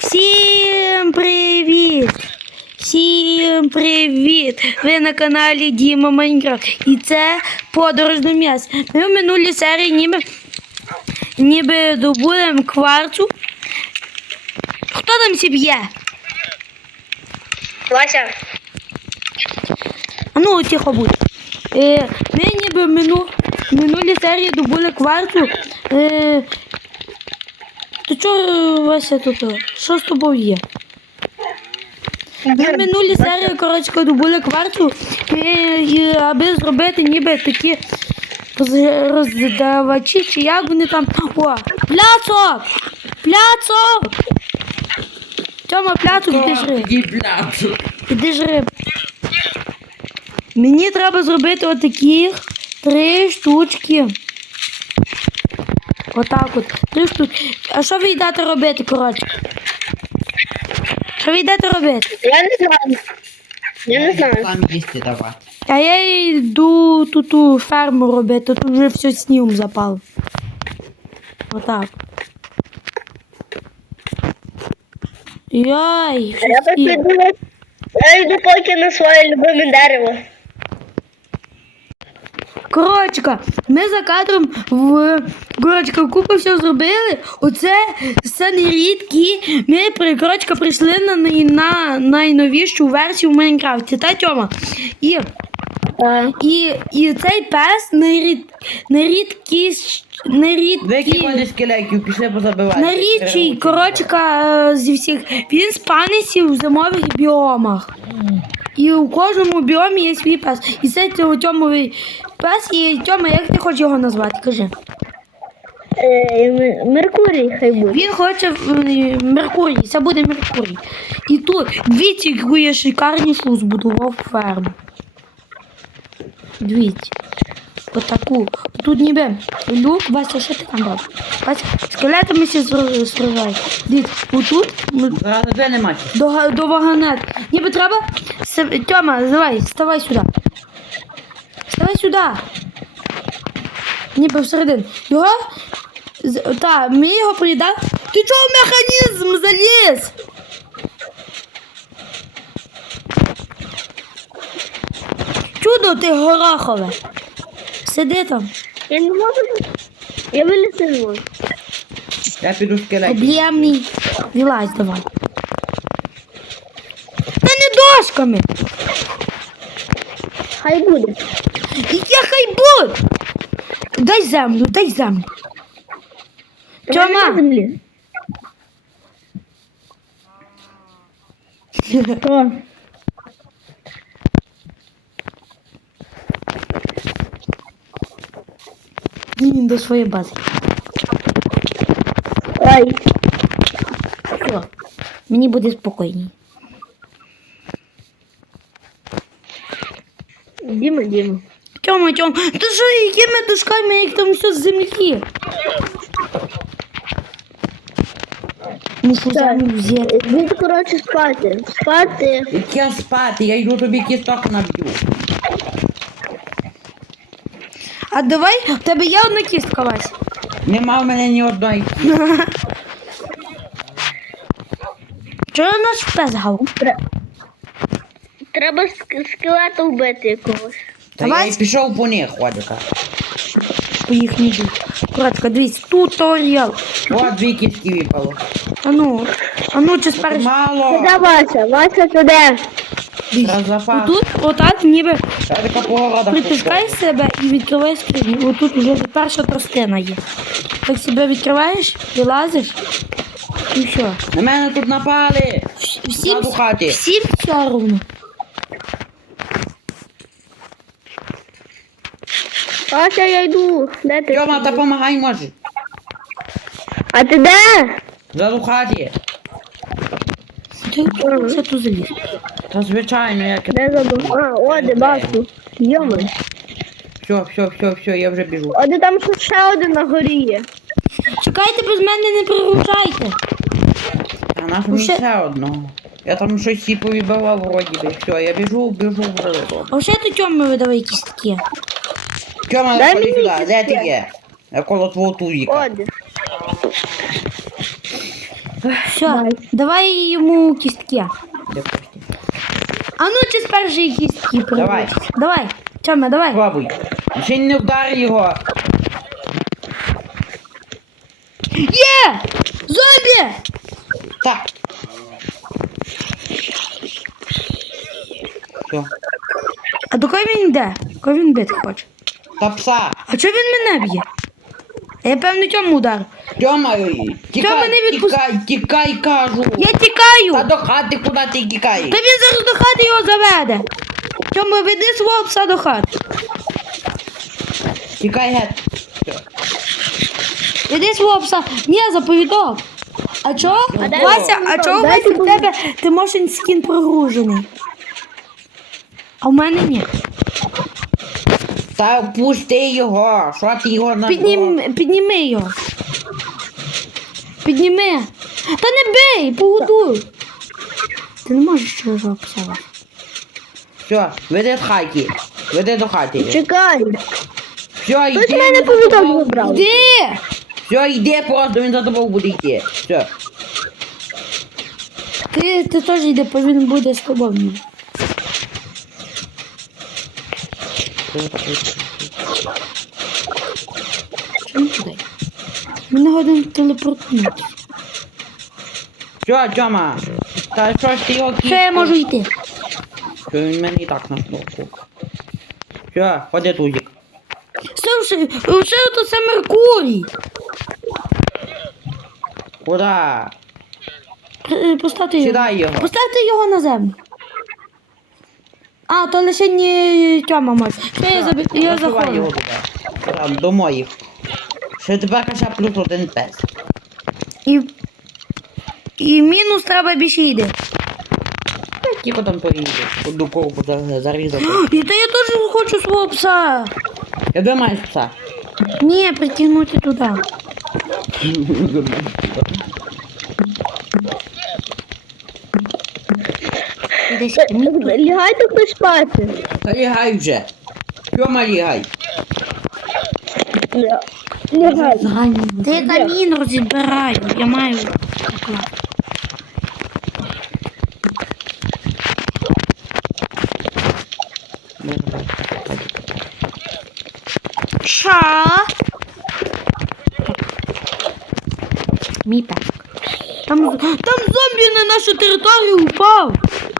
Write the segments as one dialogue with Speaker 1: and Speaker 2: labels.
Speaker 1: Всім привіт! Всім привіт! Ви на каналі Діма Майнкрафт. І це подорож до м'яса. Ми в минулій серії ніби добудемо кварцу. Хто там сі б'є?
Speaker 2: Вася.
Speaker 1: А ну, тихо будь. Ми ніби в минулій серії добули кварцу. То чого, Вася, тут? Що з тобою є? Ми в минулій серії, коротше, добули кварцу, аби зробити ніби такі роздавачі, чи як вони там. О, пляцок! Пляцок! Тьома, пляцок, іди жри. Іди жри. Мені треба зробити отаких 3 штучки. Отак от. 3 штучки. А що ви йдете робити, коротше? Що ви йдете робити?
Speaker 2: Я не знаю. Я не знаю.
Speaker 3: Там їсти давати.
Speaker 1: А я йду ту ферму робити, тут вже все снігом запало. Отак. Йой, що сніг.
Speaker 2: Я йду поки на своє любиме дерево.
Speaker 1: Коротше, ми за кадром купу все зробили. Оце сцени рідкі. Ми прийшли на найновішу версію в Майнкрафті. Та, Тьома? І цей пес
Speaker 3: Деякі вони скелетів пішли позабивати.
Speaker 1: найрідший, коротше, зі всіх. Він спаниться в зимових біомах. І у кожному біомі є свій пес. І це Тьомовий пес. І Тьома, як ти хочеш його назвати? Кажи.
Speaker 2: Меркурій хай буде.
Speaker 1: Він хоче Меркурій, це буде Меркурій. І тут, дивіться, яку я шикарнішу збудував ферму. Дивіться. Отаку. Тут ніби люк. Вася, що ти там робиш? Вася, скелетами всі сражають. Дивіться, отут
Speaker 3: Де нема.
Speaker 1: до вагонет. Ніби треба... Тьома, давай, вставай сюди. Вставай сюди. Ніби всередину. Його... Так, ми його приїдали. Ти чого в механізм заліз? Чудо ти горохове. Сиди там.
Speaker 2: Я не можу. Я вилізти не можу.
Speaker 3: Я піду скелетів.
Speaker 1: Проблемний. Вилазь давай. Та не дошками.
Speaker 2: Хай буде.
Speaker 1: Яке хай будь. Дай землю, дай землю.
Speaker 2: Та мене на
Speaker 1: Тьома.
Speaker 2: землі. Що?
Speaker 1: Він до своєї бази.
Speaker 2: Ай.
Speaker 1: Все. Мені буде спокійніше.
Speaker 2: Діма.
Speaker 1: Тьома, та що, якими дошками, як там все з землі? Мушу землю взяти.
Speaker 2: Він, коротше, спати. Спати.
Speaker 3: Як я спати, я йду тобі кісток наб'ю.
Speaker 1: А давай, в тебе є одна кістка, Вась?
Speaker 3: Нема в мене ні одної.
Speaker 1: Чого наш пес гав?
Speaker 2: Треба скелета вбити якогось.
Speaker 3: Та
Speaker 1: Давай.
Speaker 3: я й пішов по них, Ходика.
Speaker 1: По їх не йдуть. Коротко, дивись, туторіал.
Speaker 3: О, 2 кістки випало.
Speaker 1: А ну, чи спершу.
Speaker 3: Мало.
Speaker 2: Куди Вася? Вася туди.
Speaker 3: Раз запас.
Speaker 1: Отут, отак, ніби
Speaker 3: Я така по городах.
Speaker 1: притискай себе і відкривай скриню. Отут вже перша тростина є. Так себе відкриваєш, вилазиш і все.
Speaker 3: На мене тут напали.
Speaker 1: Всім,
Speaker 3: Ззаду хаті.
Speaker 1: всім все равно.
Speaker 2: Вася, я йду. Де ти?
Speaker 3: Тьома, та помагай, може.
Speaker 2: А ти де?
Speaker 3: Ззаду хаті.
Speaker 1: Ти все тут заліз.
Speaker 3: Та звичайно, як я.
Speaker 2: Де забув? А, о, де бачу. Йоми.
Speaker 3: Все, я вже біжу.
Speaker 2: О, де там ще один на горі є.
Speaker 1: Чекайте, без мене не приручайте.
Speaker 3: А нас мені ще одного. Я там щось всі повибивав вроді би. Все, я біжу в рибу.
Speaker 1: А ще тут Тьоми видавай кістки.
Speaker 3: Тьома,
Speaker 2: Дай
Speaker 3: ходи
Speaker 2: мені
Speaker 3: сюди, де ти
Speaker 2: кістки.
Speaker 3: є? Я коло твого тузіка.
Speaker 2: О, де.
Speaker 1: Все, давай йому кістки.
Speaker 3: Де кості?
Speaker 1: А ну чи з першої кістки
Speaker 3: Давай.
Speaker 1: прибудь. Давай, Тьома, давай.
Speaker 3: Пробуй. Ще не вдар його.
Speaker 1: Є! Зомбі!
Speaker 3: Так. Все.
Speaker 1: А до кого він йде? Кого він бити хоче?
Speaker 3: Та пса.
Speaker 1: А чого він мене б'є? Я певно Тьому удар.
Speaker 3: Тьома,
Speaker 1: Тьома,
Speaker 3: тікай,
Speaker 1: не відпусти.
Speaker 3: тікай, кажу.
Speaker 1: Я тікаю!
Speaker 3: Та до хати куди ти тікаєш?
Speaker 1: Та він зараз до хати його заведе. Тьома, веди свого пса до хати.
Speaker 3: Тікай геть.
Speaker 1: Веди свого пса. Ні, заповідав. А чого?
Speaker 2: дай
Speaker 1: Вася,
Speaker 2: мені
Speaker 1: а
Speaker 2: телефон,
Speaker 1: чого
Speaker 2: дайте
Speaker 1: Вася в тебе Тимошин скін прогружений? А в мене ні.
Speaker 3: Та пусти його. Що ти його на...
Speaker 1: Підніми його. Підніми. Та не бий, погодуй. Ти не можеш чужого пса.
Speaker 3: Все, веди в хаті. Веди до хати.
Speaker 2: Чекай.
Speaker 3: Все,
Speaker 2: Хтось
Speaker 3: йди.
Speaker 2: мене повідомив забрав.
Speaker 1: Де?
Speaker 3: Все, йди просто, він за тобою буде йти. Все.
Speaker 1: Ти теж йди, бо він буде з тобою. Чому туди? Мене годин телепортнути.
Speaker 3: Все, Тьома. Та що ж ти його
Speaker 1: Що я можу йти?
Speaker 3: Що він мене і так наштовхнув. Все, ходи тузик.
Speaker 1: Ще ото це Меркурій.
Speaker 3: Куда?
Speaker 1: Поставте його.
Speaker 3: Сідай його.
Speaker 1: Поставте його на землю. А, то лише не Тьома може. Що я
Speaker 3: Насувай
Speaker 1: заходжу.
Speaker 3: його туди. Там, до моїх. Ще тепер ще плюс один пес.
Speaker 1: І мінус треба більше йде.
Speaker 3: Тихо там поїде. Одну ковбу зарізав.
Speaker 1: І та я теж хочу свого пса.
Speaker 3: Я де маєш пса?
Speaker 1: Ні, притягнути туди. Десь
Speaker 2: Лягайте хтось спати.
Speaker 3: Та лягай вже. Тьома лягай.
Speaker 2: Лягай.
Speaker 1: Та я камін розібираю. Я маю покласти. Ша. Мій песик. Там зомбі на нашу територію упав.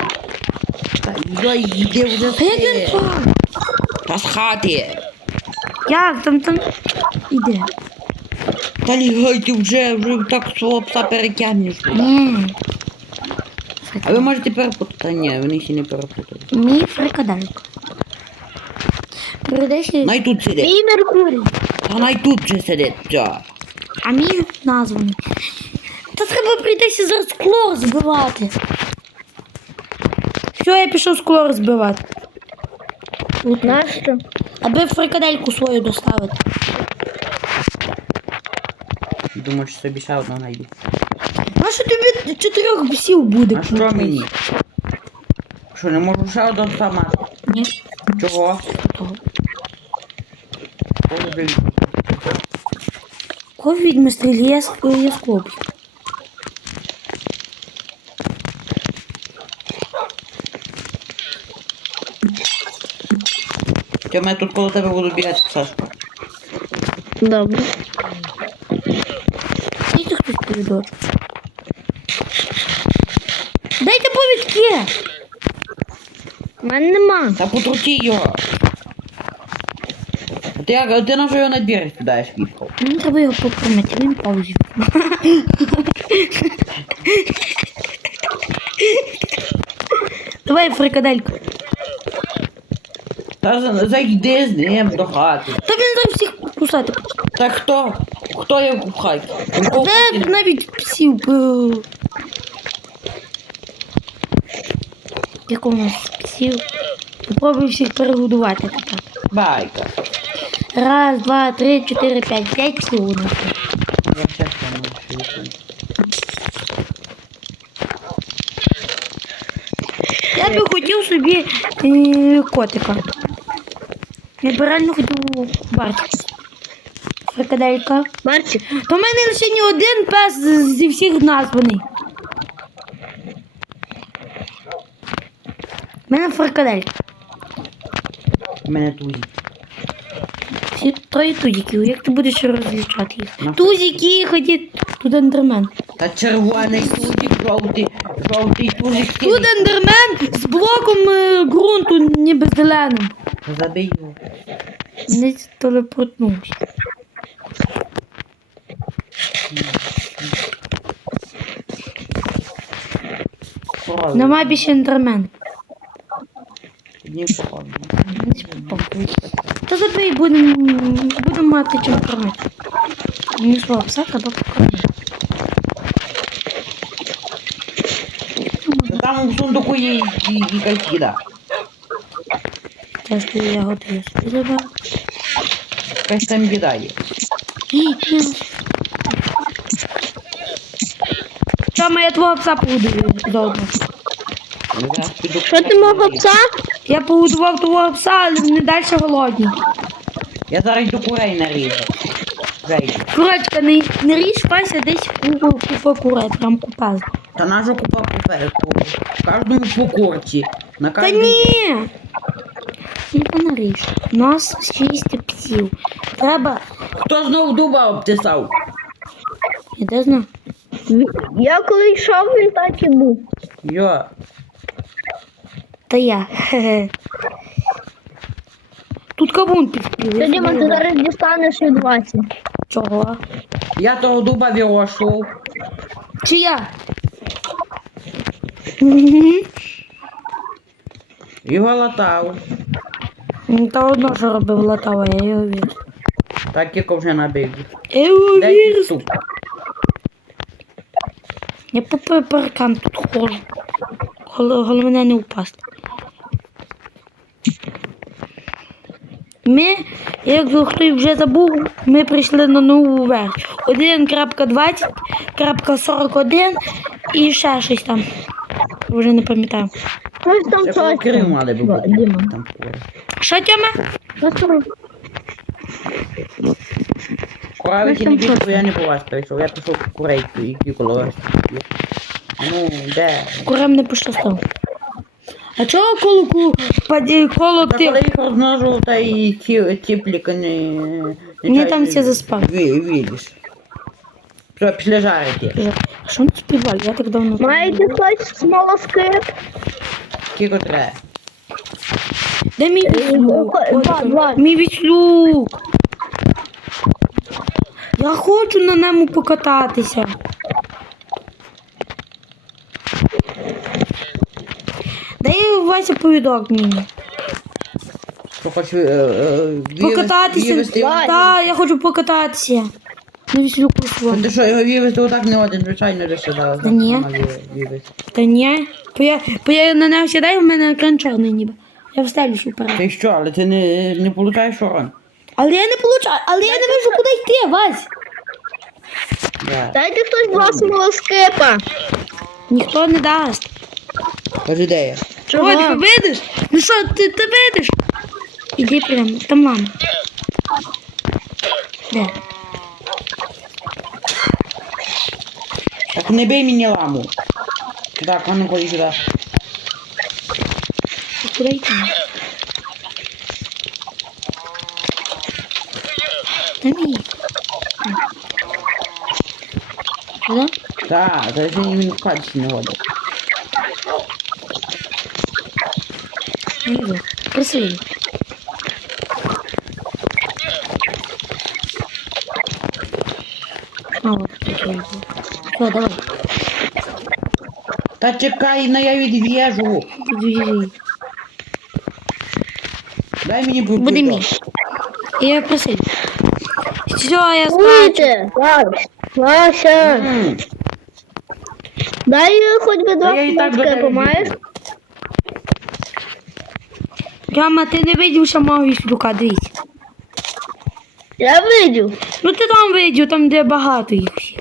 Speaker 3: Та йди вже
Speaker 1: А як він
Speaker 3: ти.
Speaker 1: впав?
Speaker 3: Та з хати.
Speaker 1: Як там іде?
Speaker 3: Та лягайте вже так свого пса перетягнеш туди.
Speaker 1: Ні.
Speaker 3: А ви можете перепутати? Ні, вони ще не перепутають.
Speaker 1: Мій фрикаделько. Передайся.
Speaker 3: Най тут сидить.
Speaker 2: Мій Меркурій.
Speaker 3: Та най тут вже сидить. Все.
Speaker 1: А мій названий. Та треба прийдеться зараз скло розбивати. Все, я пішов скло розбивати.
Speaker 2: Нащо?
Speaker 1: Аби фрикадельку свою доставити.
Speaker 3: Думаю, що собі ще одного знайду.
Speaker 1: Нащо тобі 4 псів буде?
Speaker 3: А що мені? Що, не можу ще одного пса мати?
Speaker 1: Ні.
Speaker 3: Чого?
Speaker 1: Того.
Speaker 3: Боже, блін.
Speaker 1: Кого відьми стріляє з склопів?
Speaker 3: Я тут коло тебе буду бігати, Сашко.
Speaker 2: Добре.
Speaker 1: Дайте хтось повідочок. Дайте повідки!
Speaker 2: У мене нема.
Speaker 3: Та потрути його. Ти на що його на двір кидаєш віпков?
Speaker 1: Мені треба його покормити, він паузі. Давай, фрикадельку.
Speaker 3: Та зайди з ним до хати.
Speaker 1: Та він зараз всіх кусати.
Speaker 3: Та хто? Хто його в хаті?
Speaker 1: Де навіть псів. Як у нас псів? Попробуй всіх перегодувати тепер.
Speaker 3: Байка.
Speaker 1: Раз, два, три, чотири, п'ять. 5 псів у нас.
Speaker 3: Я чесно можу.
Speaker 1: Я би хотів собі котика. Я б реально хотів бачити. Фрикаделька.
Speaker 2: Марчик,
Speaker 1: То в мене лише не один пес зі всіх названий. У мене фрикаделька.
Speaker 3: У мене тузик.
Speaker 1: Всі троє тузиків. Як ти будеш розлічати їх?
Speaker 3: На.
Speaker 1: Тузики, ходіть. Тут ендермен.
Speaker 3: Та червоний тузик, жовтий тузик.
Speaker 1: Тут ендермен з блоком ґрунту, ніби зеленим.
Speaker 3: Забию.
Speaker 1: Не телепортнувся. Нема більше ендермен.
Speaker 3: Не походу.
Speaker 1: Та забий, будемо мати чим кормити. Не свого пса треба покормити.
Speaker 3: Там в сундуку є якась їда.
Speaker 1: Те, що я готую собі забрати.
Speaker 3: Якась там їда є.
Speaker 1: Чому я твого пса погодую довго?
Speaker 3: Я зараз піду.
Speaker 2: що ти мого пса?
Speaker 1: Я погодував твого пса, але вони далі голодні.
Speaker 3: Я зараз йду курей наріжу. Зайду.
Speaker 1: Курочка, не ріж пася, десь купа курей, прям купа.
Speaker 3: Та наша купа купе. Кожному по курці. На
Speaker 1: Та
Speaker 3: кожній.
Speaker 1: ні! Тільки не ріж. У нас 6 псів. Треба,
Speaker 3: Хто знов дуба обтисав?
Speaker 1: я де знаю.
Speaker 2: Я коли йшов, він так і був.
Speaker 3: Йо.
Speaker 1: Та я. Хе-хе. Тут кавун підспів.
Speaker 2: Тоді ти зараз дістанеш від Васі.
Speaker 1: Чого?
Speaker 3: Я того дуба вирощував.
Speaker 1: Чи я?
Speaker 3: Його латав.
Speaker 1: Та одно, що робив латава, я його вірю.
Speaker 3: Так як вже набив.
Speaker 1: Я його
Speaker 3: Дай
Speaker 1: вірю.
Speaker 3: штук.
Speaker 1: Я по паркан тут ходжу. Головне не впасти. Ми, як хтось вже забув, ми прийшли на нову версію. 1.20.41 і ще щось там. Вже не пам'ятаю.
Speaker 2: Ось там
Speaker 3: Ще
Speaker 2: щось.
Speaker 3: Крим мали би бути.
Speaker 2: Діма.
Speaker 3: Там кури.
Speaker 1: Що, Тьома?
Speaker 2: Ось там.
Speaker 3: Куравики не більше, бо я не по вас прийшов. Я пішов курейку і коло вас. Ну, де?
Speaker 1: Курам не пощастило. А чого коло
Speaker 3: Та
Speaker 1: ти?
Speaker 3: коли їх розмножував, та і тіпліка не...
Speaker 1: Ні, там всі заспали.
Speaker 3: Видиш. Що, після жарити.
Speaker 1: А що не співали? Я так давно.
Speaker 2: Маєте хтось смолоскип?
Speaker 3: Скільки треба?
Speaker 1: Де мій віслюк?
Speaker 2: Два.
Speaker 1: Мій віслюк. Я хочу на ньому покататися. Дай Вася повідок мені.
Speaker 3: Що хоч
Speaker 1: Покататися.
Speaker 3: вивезти?
Speaker 1: Так, я хочу покататися. На віслюку свого.
Speaker 3: Ти що, його вивезти отак не один, звичайно, де сюди.
Speaker 1: Та ні.
Speaker 3: Вивезти.
Speaker 1: Та ні. Бо я на нього сідаю, в мене екран чорний ніби. Я встелю вперед.
Speaker 3: Ти що, але ти не получаєш урон?
Speaker 1: Але я не получаю, але я не вижу, куди йти, Вась.
Speaker 3: Да.
Speaker 2: Дайте хтось два смолоскипа.
Speaker 1: Ніхто не дасть.
Speaker 3: Кажи, де я?
Speaker 2: Чого?
Speaker 1: Ой, ти видиш? Ну що, ти видиш? Іди прямо, там мама. Де?
Speaker 3: Так не бий мені ламу. Так, а ну ходи сюди.
Speaker 1: Куди йти? Там є. Сюди?
Speaker 3: Так, та ще він пальці не годить.
Speaker 1: Не йду. Красивий. А, от такий. Все, давай.
Speaker 3: Та чекай, ну я відв'яжу.
Speaker 1: Підвіжи.
Speaker 3: Дай мені
Speaker 1: Буде мій. Я просив. Все, я скажу.
Speaker 2: Уйте. Вася. Дай хоч би два
Speaker 3: Я і так
Speaker 2: смолоскипа,
Speaker 3: додаю.
Speaker 2: маєш?
Speaker 1: Гама, ти не видів, що мого віслюка, дивись.
Speaker 2: Я видів.
Speaker 1: Ну ти там видів, там де багато їх всіх.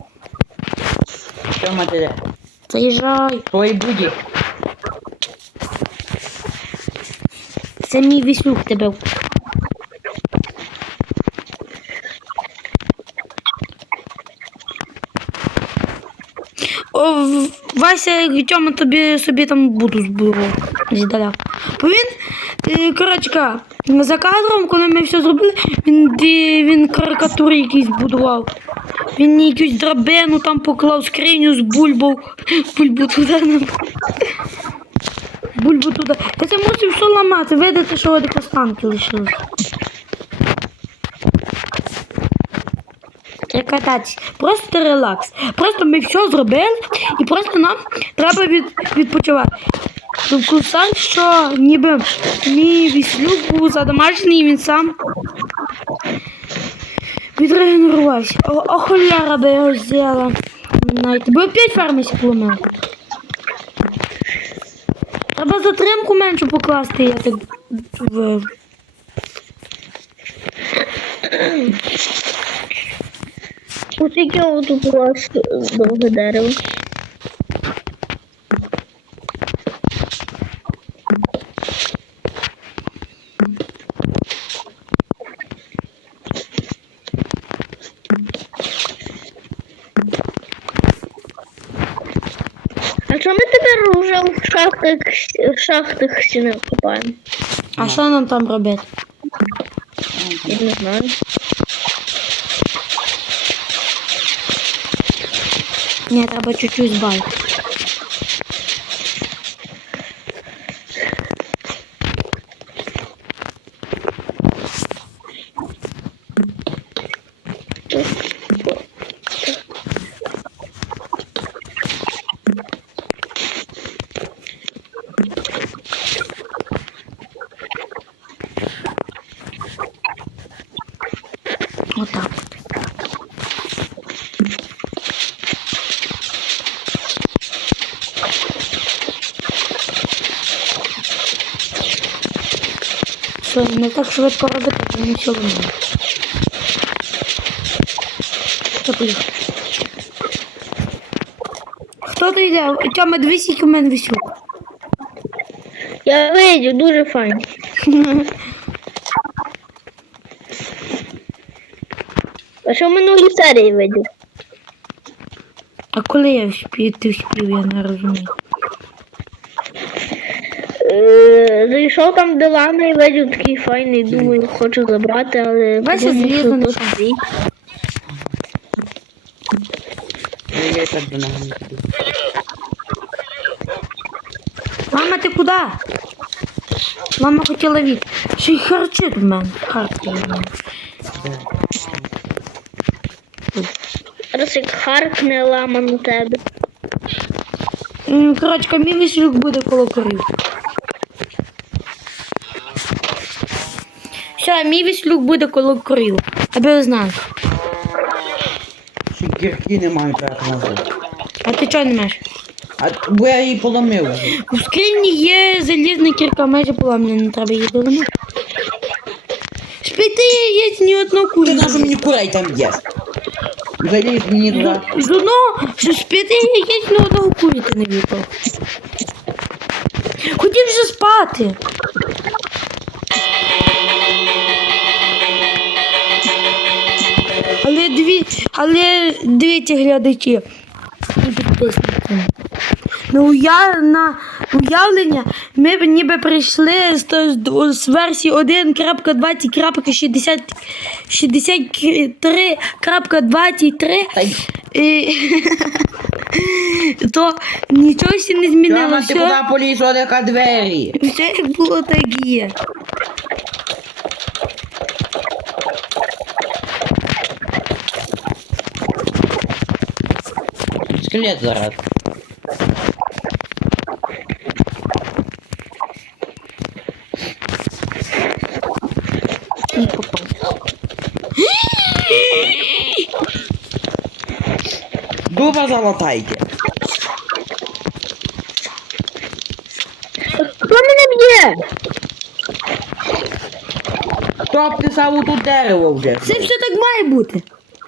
Speaker 3: Що матері?
Speaker 1: Заїжджай.
Speaker 3: Твої будь.
Speaker 1: Це мій віслюк тебе. Вася, Тьома тобі собі там буду збудував здаля. Бо він, коротше, за кадром, коли ми все зробили, він карикатури якісь будував. Він якусь драбину там поклав, скриню з бульбу. Бульбу туди. Бульбу туди. Та це мусив все ламати, видите, що одні останки лишились. Кататись. Просто релакс. Просто ми все зробили і просто нам треба відпочивати. Тобто сам, що ніби мій Віслюк був задомашений, він сам відрегенерувався. О, холяра би його з'їла. Бо опять фармися поломив. Треба затримку меншу покласти, я так в...
Speaker 2: Ось яке тут у вас довге дерево. А що ми тепер вже в шахтах стіни копаємо?
Speaker 1: А що нам там робити?
Speaker 2: Я не знаю.
Speaker 1: Ні, треба чуть-чуть збавити. Отак. Що, не так швидко робити, то нічого не буде. Хто поїхав? Хто то йде? Тьома, дивись, який у мене Віслюк.
Speaker 2: Я вийду, дуже файно. А що в минулій серії видів?
Speaker 1: А коли я ти вспів, я не розумію.
Speaker 2: Зайшов там до Лани і видів такий файний, думаю, хочу забрати, але...
Speaker 1: Вася
Speaker 2: думаю,
Speaker 1: злізла
Speaker 2: що
Speaker 1: на
Speaker 2: тут
Speaker 1: що?
Speaker 2: свій.
Speaker 3: Я так до нього не піду.
Speaker 1: Мама, ти куди? Мама хотіла від. Ще й харчить в мене. Харчить в мене.
Speaker 2: Раз як харкне лама на тебе.
Speaker 1: Коротше, мій Віслюк буде коло корів. Все, мій Віслюк буде коло корів. Аби ви знали.
Speaker 3: Ще кірки не маю так назад.
Speaker 1: А ти чого не маєш?
Speaker 3: А бо я її поламив вже.
Speaker 1: У скрині є залізна кірка, майже поламана, не треба її доламати. Спити є ні одного
Speaker 3: Ти
Speaker 1: курі.
Speaker 3: на що мені курей там є? Залізь мені туди.
Speaker 1: З одного, що спити є ні одного курі ти не віпав. Хотів вже спати. Але дивіться, глядачі і підписники. На уявлення ми б ніби прийшли з версії 1.63.23, то нічого ще не
Speaker 3: Тьома,
Speaker 1: змінилося.
Speaker 3: ти куди поліз, одека двері?
Speaker 1: Все як було, так і є.
Speaker 3: Скелет зараз.
Speaker 1: І попав.
Speaker 3: Дуба залатайте.
Speaker 2: Хто мене б'є?
Speaker 3: Хто обтисав у тут дерево вже?
Speaker 1: Це все так має бути.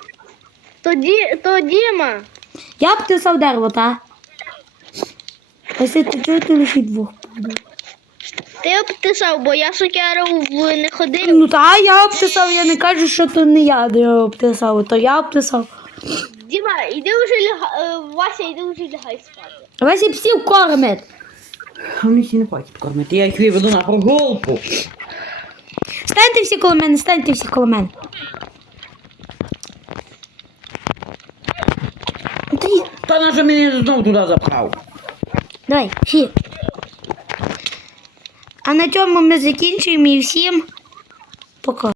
Speaker 2: То Діма.
Speaker 1: Я б писав дерево, та? Ось ти чого ти лише двох буде?
Speaker 2: Ти обтисав, бо я сокеру не ходив.
Speaker 1: Ну та я обтисав, я не кажу, що то не я обтисав, то я обтисав.
Speaker 2: Діма, іди вже лягай, Вася, іди вже лягай спати.
Speaker 1: Вас і псів кормить.
Speaker 3: А вони всі не хочуть кормити. Я їх виведу на прогулку.
Speaker 1: Станьте всі коло мене, станьте всі коло мене.
Speaker 3: Та на що мене знову туди запхав?
Speaker 1: Давай, всі. А на цьому ми закінчуємо і всім пока.